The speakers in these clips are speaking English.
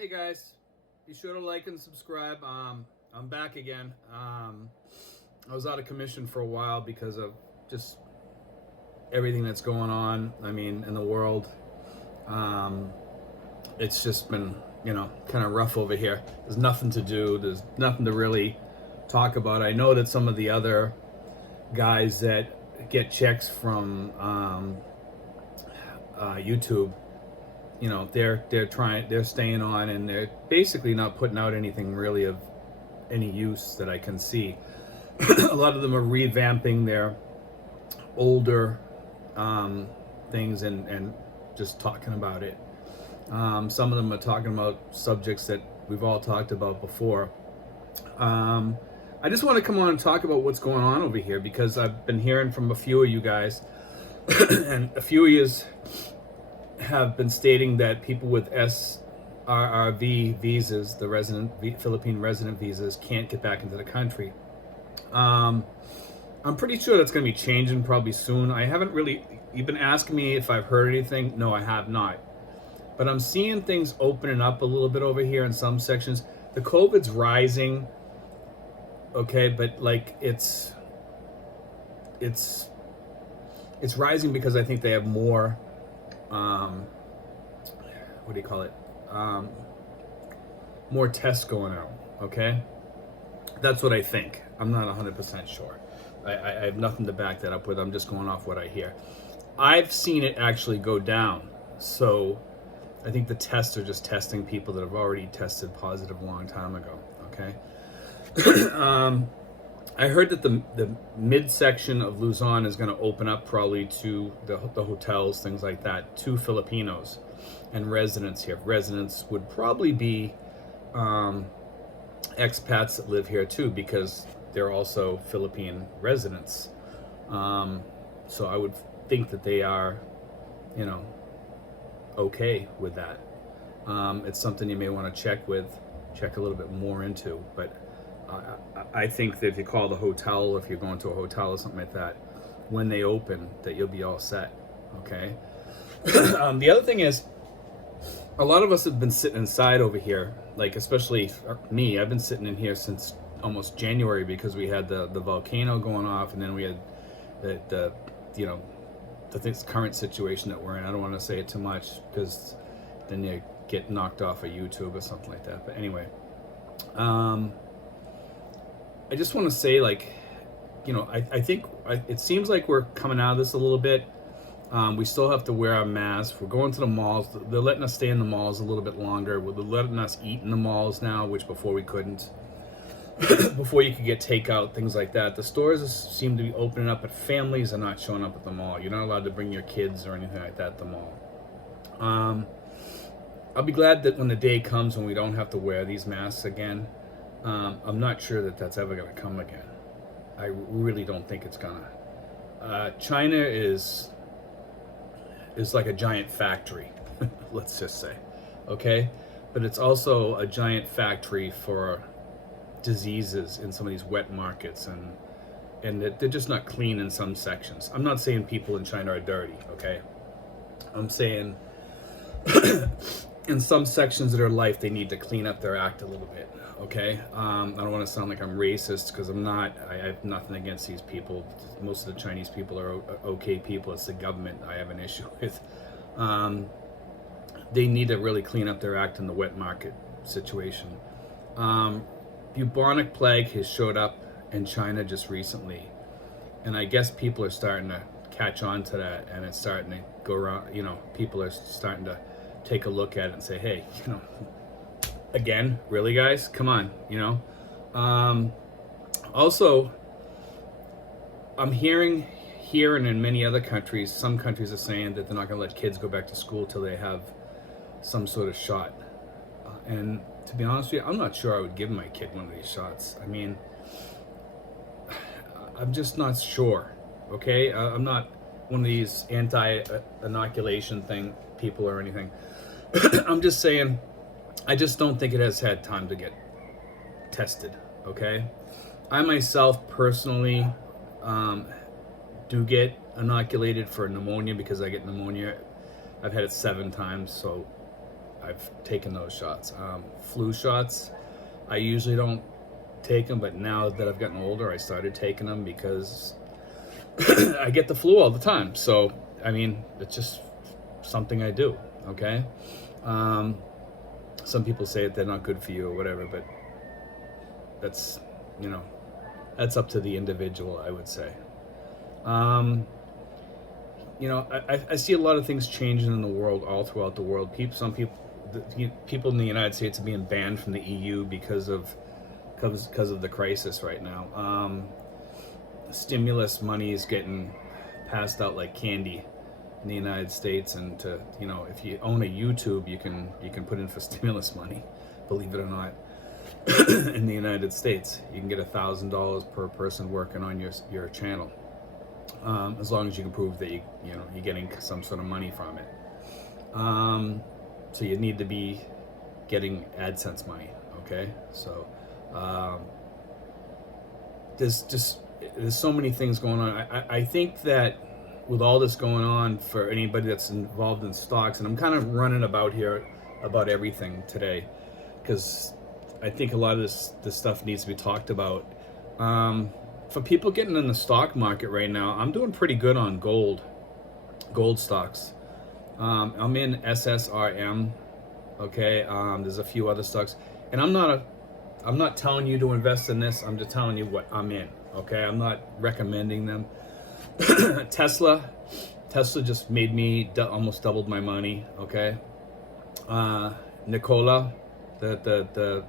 Hey guys, be sure to like and subscribe. I'm back again. I was out of commission for a while because of just everything that's going on. I mean, in the world, it's just been, kind of rough over here. There's nothing to do. There's nothing to really talk about. I know that some of the other guys that get checks from YouTube, they're staying on, and they're basically not putting out anything really of any use that I can see. A lot of them are revamping their older things and just talking about it. Some of them are talking about subjects that we've all talked about before. I just want to come on and talk about what's going on over here, because I've been hearing from a few of you guys and a few of you have been stating that people with SRRV visas, the Philippine resident visas, can't get back into the country. I'm pretty sure that's going to be changing probably soon. I haven't really, you've been asking me if I've heard anything. No, I have not. But I'm seeing things opening up a little bit over here in some sections. The COVID's rising, okay, but like it's rising because I think they have more what do you call it? More tests going out, okay? That's what I think. I'm not 100% sure. I have nothing to back that up with. I'm just going off what I hear. I've seen it actually go down. So I think the tests are just testing people that have already tested positive a long time ago, okay? I heard that the midsection of Luzon is going to open up probably to the hotels, things like that, to Filipinos and residents here. Residents would probably be expats that live here too, because they're also Philippine residents. So I would think that they are, okay with that. It's something you may want to check a little bit more into, but I think that if you call the hotel, if you're going to a hotel or something like that, when they open, that you'll be all set, okay? The other thing is, a lot of us have been sitting inside over here, like especially me. I've been sitting in here since almost January because we had the volcano going off, and then we had the current situation that we're in. I don't want to say it too much because then you get knocked off of YouTube or something like that. But anyway, I just want to say, I think it seems like we're coming out of this a little bit. We still have to wear our masks. We're going to the malls. They're letting us stay in the malls a little bit longer. They're letting us eat in the malls now, which before we couldn't. Before you could get takeout, things like that. The stores seem to be opening up, but families are not showing up at the mall. You're not allowed to bring your kids or anything like that at the mall. I'll be glad that when the day comes when we don't have to wear these masks again. I'm not sure that that's ever going to come again. I really don't think it's gonna. China is like a giant factory, let's just say, okay? But it's also a giant factory for diseases in some of these wet markets, and they're just not clean in some sections. I'm not saying people in China are dirty, okay? I'm saying in some sections of their life, they need to clean up their act a little bit, okay? I don't want to sound like I'm racist, because I'm not. I have nothing against these people. Most of the Chinese people are okay people. It's the government I have an issue with. They need to really clean up their act in the wet market situation. Bubonic plague has showed up in China just recently, and I guess people are starting to catch on to that, and it's starting to go around. People are starting to take a look at it and say, hey, again, really, guys, come on, also, I'm hearing here and in many other countries, some countries are saying that they're not going to let kids go back to school till they have some sort of shot. And to be honest with you, I'm not sure I would give my kid one of these shots. I mean, I'm just not sure, okay? I'm not one of these anti-inoculation people or anything. I'm just saying, I just don't think it has had time to get tested, okay? I myself personally do get inoculated for pneumonia because I get pneumonia. I've had it 7 times, so I've taken those shots. Flu shots, I usually don't take them, but now that I've gotten older, I started taking them because I get the flu all the time. So, I mean, it's just something I do, okay? Some people say that they're not good for you or whatever, but that's, that's up to the individual, I would say. I see a lot of things changing in the world, all throughout the world. People in the United States are being banned from the EU because of the crisis right now. Stimulus money is getting passed out like candy in the United States, and if you own a YouTube, you can put in for stimulus money, believe it or not. In the United States, you can get $1,000 per person working on your channel, as long as you can prove that you're getting some sort of money from it. So you need to be getting AdSense money, okay? So there's so many things going on. I think that with all this going on, for anybody that's involved in stocks, and I'm kind of running about here about everything today, because I think a lot of this stuff needs to be talked about. For people getting in the stock market right now, I'm doing pretty good on gold stocks. I'm in SSRM, okay? There's a few other stocks, and I'm not telling you to invest in this. I'm just telling you what I'm in, okay? I'm not recommending them. Tesla just made me almost doubled my money, okay? Nikola, the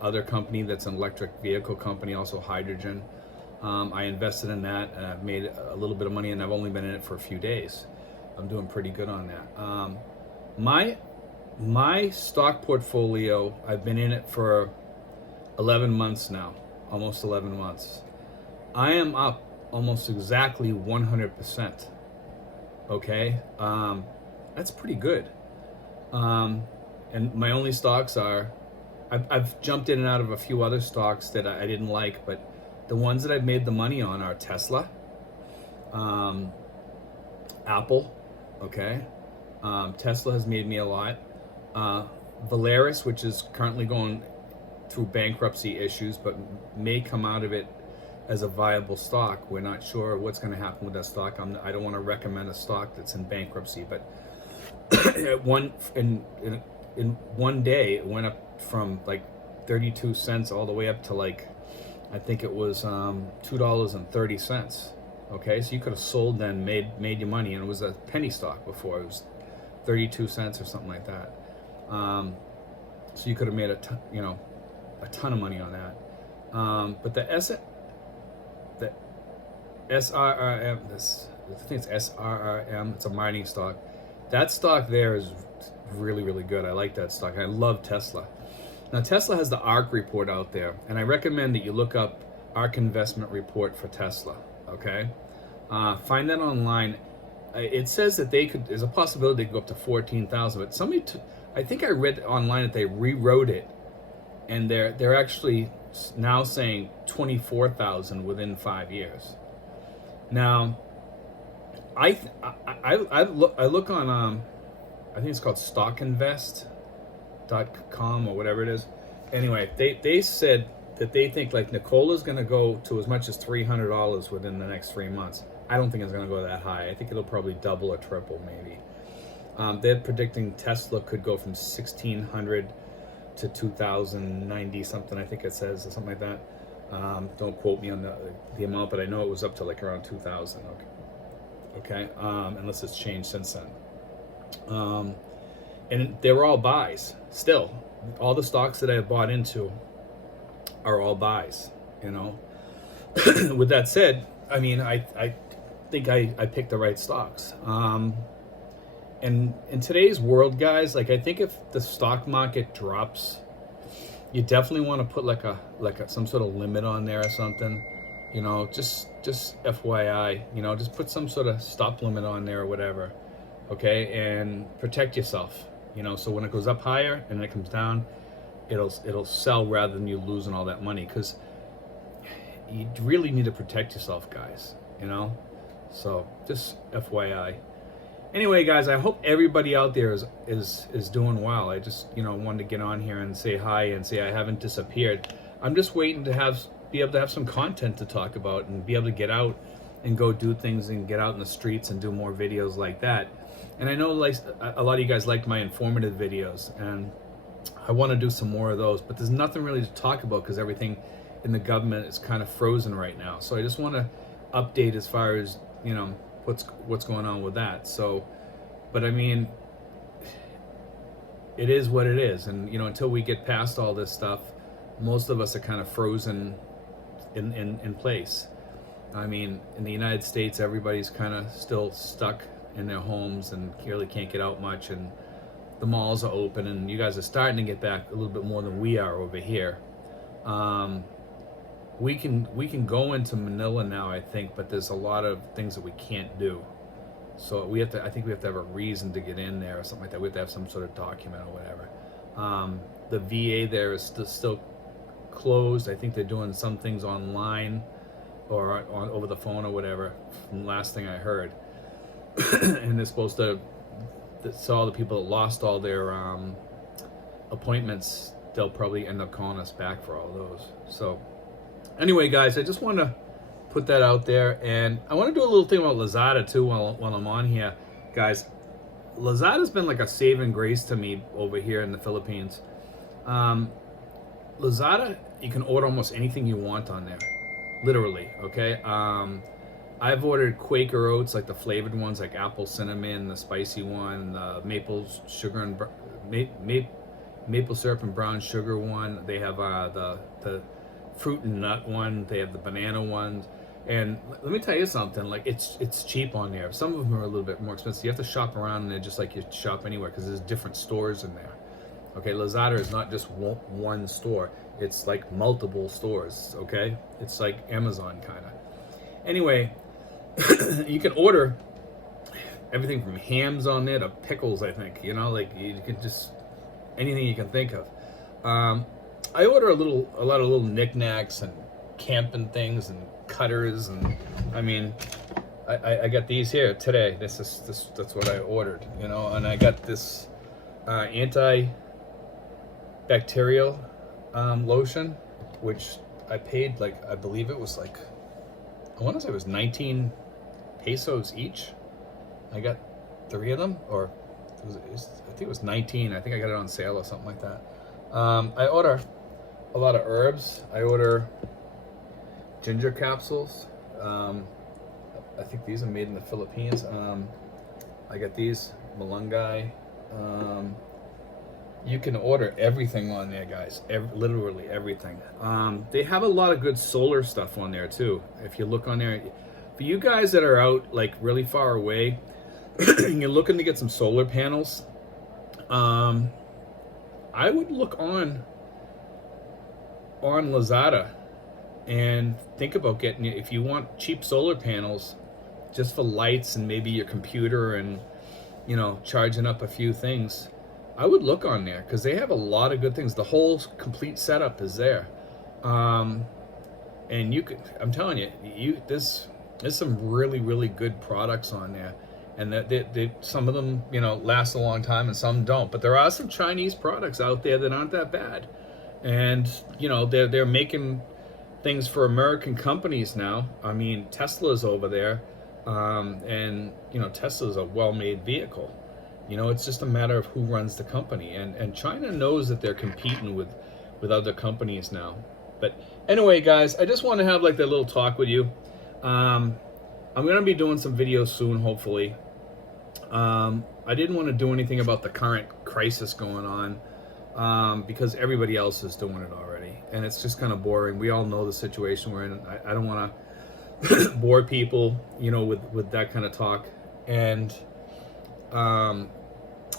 other company that's an electric vehicle company, also hydrogen. I invested in that, and I've made a little bit of money, and I've only been in it for a few days. I'm doing pretty good on that. My stock portfolio, I've been in it for 11 months now, almost 11 months. I am up almost exactly 100%. Okay, that's pretty good. And my only stocks are, I've jumped in and out of a few other stocks that I didn't like, but the ones that I've made the money on are Tesla, Apple, okay? Tesla has made me a lot. Valeris, which is currently going through bankruptcy issues, but may come out of it as a viable stock. We're not sure what's going to happen with that stock. I don't want to recommend a stock that's in bankruptcy, but in one day it went up from like 32 cents all the way up to like, I think it was $2.30. Okay, so you could have sold then, made your money, and it was a penny stock before. It was 32 cents or something like that. So you could have made a ton of money on that. But the SRRM, I think it's SRRM. It's a mining stock. That stock there is really, really good. I like that stock. I love Tesla. Now, Tesla has the ARK report out there, and I recommend that you look up ARK investment report for Tesla, okay? Find that online. It says that there's a possibility they could go up to 14,000, but I think I read online that they rewrote it, and they're actually now saying 24,000 within 5 years. Now, I look on, I think it's called stockinvest.com or whatever it is. Anyway, they said that they think like Nikola's going to go to as much as $300 within the next 3 months. I don't think it's going to go that high. I think it'll probably double or triple maybe. They're predicting Tesla could go from 1,600 to 2,090 something, I think it says, or something like that. Don't quote me on the amount, but I know it was up to like around 2,000. Okay, unless it's changed since then. And they were all buys. Still, all the stocks that I have bought into are all buys. With that said, I mean, I think I picked the right stocks. And in today's world, guys, like I think if the stock market drops, you definitely want to put like some sort of limit on there or something. Just FYI, just put some sort of stop limit on there or whatever. Okay, and protect yourself. So when it goes up higher and it comes down, it'll sell rather than you losing all that money, because you really need to protect yourself, guys. So just FYI. Anyway, guys, I hope everybody out there is doing well. I just wanted to get on here and say hi and say I haven't disappeared. I'm just waiting to be able to have some content to talk about and be able to get out and go do things and get out in the streets and do more videos like that. And I know like a lot of you guys like my informative videos, and I want to do some more of those, but there's nothing really to talk about because everything in the government is kind of frozen right now. So I just want to update as far as what's going on with that. So, but I mean, it is what it is, and until we get past all this stuff, most of us are kind of frozen in place. I mean, in the United States, everybody's kind of still stuck in their homes and really can't get out much, and the malls are open, and you guys are starting to get back a little bit more than we are over here. We can go into Manila now, I think, but there's a lot of things that we can't do. So I think we have to have a reason to get in there or something like that. We have to have some sort of document or whatever. The VA there is still closed. I think they're doing some things online or over the phone or whatever, from the last thing I heard. And they're supposed to, so all the people that lost all their appointments, they'll probably end up calling us back for all those. So anyway, guys, I just want to put that out there, and I want to do a little thing about Lazada too while I'm on here, guys. Lazada's been like a saving grace to me over here in the Philippines. Lazada, you can order almost anything you want on there, literally. Okay. I've ordered Quaker oats, like the flavored ones, like apple cinnamon, the spicy one, the maple sugar and maple syrup and brown sugar one. They have the fruit and nut one. They have the banana ones. And let me tell you something, like it's cheap on there. Some of them are a little bit more expensive. You have to shop around, and they're just like you shop anywhere because there's different stores in there. Okay, Lazada is not just one store. It's like multiple stores, okay? It's like Amazon kind of. Anyway, you can order everything from hams on there to pickles, I think. Like you can just, anything you can think of. I order a lot of little knickknacks and camping things and cutters, and I mean, I got these here today. That's what I ordered, and I got this antibacterial lotion, which I paid like, I believe it was like, I want to say it was 19 pesos each. I got 3 of them, or I think it was 19. I think I got it on sale or something like that. I order a lot of herbs. I order ginger capsules. I think these are made in the Philippines. I got these malunggay. You can order everything on there, guys. Literally everything. They have a lot of good solar stuff on there too. If you look on there, for you guys that are out like really far away, and you're looking to get some solar panels, I would look on Lazada and think about getting it. If you want cheap solar panels just for lights and maybe your computer and charging up a few things, I would look on there because they have a lot of good things. The whole complete setup is there. And I'm telling you, there's some really, really good products on there. And that some of them, last a long time and some don't. But there are some Chinese products out there that aren't that bad. And, they're making things for American companies now. I mean, Tesla's over there. And, Tesla's a well-made vehicle. It's just a matter of who runs the company. And China knows that they're competing with other companies now. But anyway, guys, I just want to have like that little talk with you. I'm going to be doing some videos soon, hopefully. I didn't want to do anything about the current crisis going on because everybody else is doing it already. And it's just kind of boring. We all know the situation we're in. I don't want to bore people, with that kind of talk. And I'm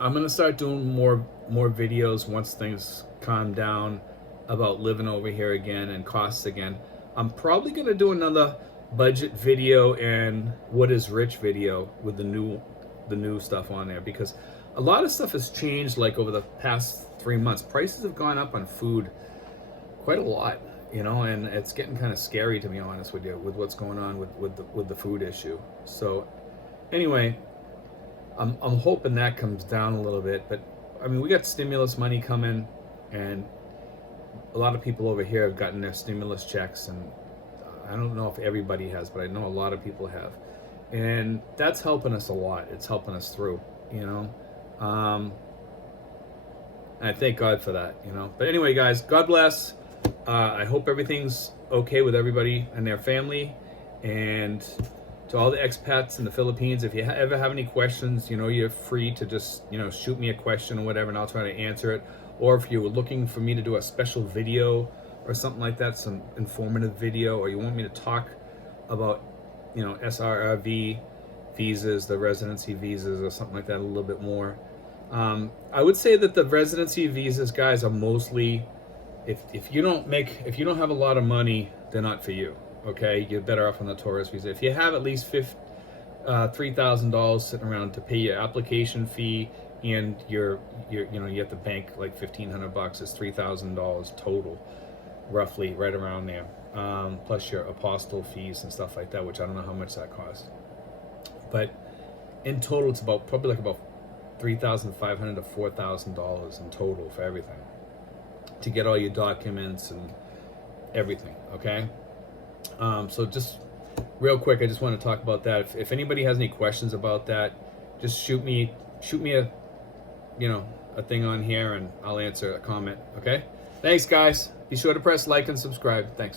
going to start doing more videos once things calm down about living over here again and costs again. I'm probably going to do another budget video and what is rich video with the new stuff on there, because a lot of stuff has changed like over the past 3 months. Prices have gone up on food quite a lot, and it's getting kind of scary, to be honest with you, with what's going on with the food issue. So anyway, I'm hoping that comes down a little bit. But I mean, we got stimulus money coming, and a lot of people over here have gotten their stimulus checks, and I don't know if everybody has, but I know a lot of people have, and that's helping us a lot. It's helping us through, you know. And I thank God for that, you know. But anyway, guys, God bless. I hope everything's okay with everybody and their family, and to all the expats in the Philippines, if you ever have any questions, you know, you're free to just, you know, shoot me a question or whatever, and I'll try to answer it. Or if you were looking for me to do a special video or something like that, some informative video, or you want me to talk about, you know, SRRV visas, the residency visas, or something like that a little bit more. I would say that the residency visas, guys, are mostly, if you don't have a lot of money, they're not for you. Okay, you're better off on the tourist visa. If you have at least $3,000 sitting around to pay your application fee, and you know, you have to bank like $1,500, it's $3,000 total, roughly right around there. Plus your apostille fees and stuff like that, which I don't know how much that costs. But in total, it's probably like about $3,500 to $4,000 in total for everything, to get all your documents and everything. Okay. So just real quick, I just want to talk about that. If anybody has any questions about that, just shoot me a, you know, a thing on here, and I'll answer a comment. Okay. Thanks, guys. Be sure to press like and subscribe. Thanks.